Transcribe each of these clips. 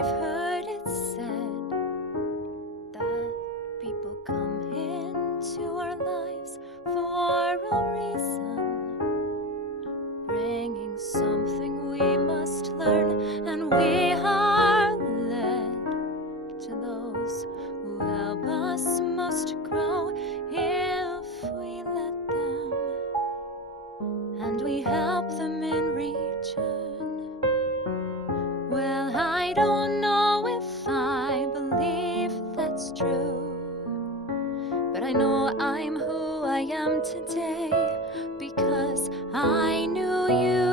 I've heard it said that people come into our lives for a reason, bringing something we must learn, and we are led to those who help us most grow if we let them, and we help them in return. Well, I don't know if I believe that's true, but I know I'm who I am today because I knew you.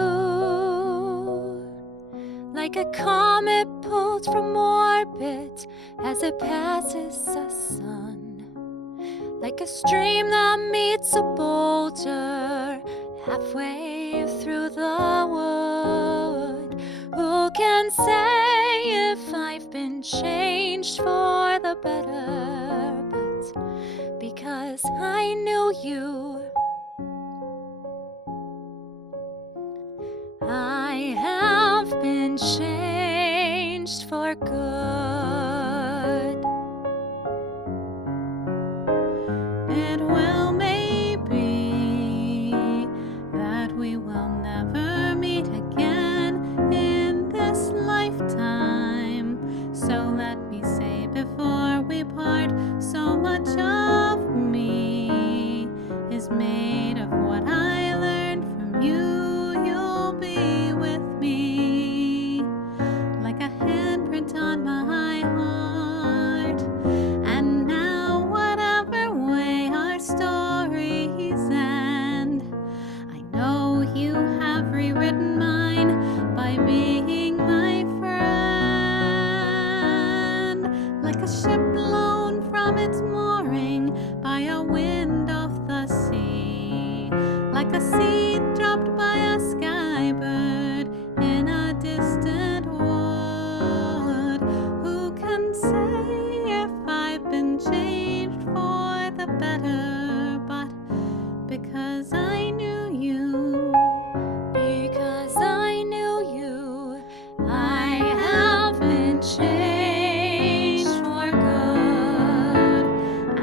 Like a comet pulled from orbit as it passes the sun, like a stream that meets a boulder halfway through the wood. Who can say if I've been changed for the better? But because I knew you, I have been changed for good. It well may be that we will never meet again in this lifetime. So let me say before we part, so much of me is made of what I learned from you. You'll be with me like a handprint on my heart. And now whatever way our stories end, I know you have rewritten mine by being my friend. Like a ship blown from its mooring by a wind off the sea, like a seed dropped by a skybird in a distant wood. Who can say if I've been changed for the better? But because I knew you, Because I knew you, I have been changed for good.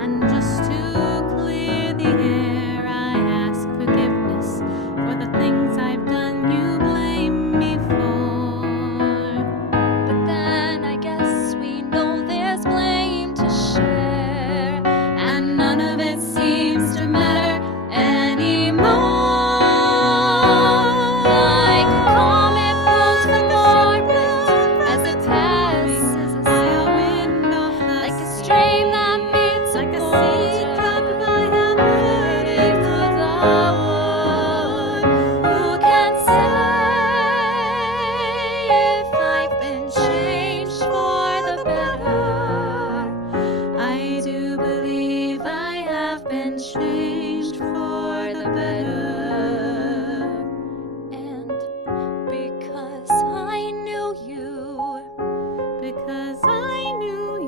and just to clear the air, I ask forgiveness for the things I've done you blame me for. But then I guess we know there's blame to share, and none of it seems to matter anymore. Like a comet pulled from orbit as it passes By us, a wind off the like a sea, stream that meets a like a boulder seed dropped by a bird halfway in through the the wood. wood. Who can say if I've been changed for the better? I do believe I have been changed for the better. And because I knew you, Because I knew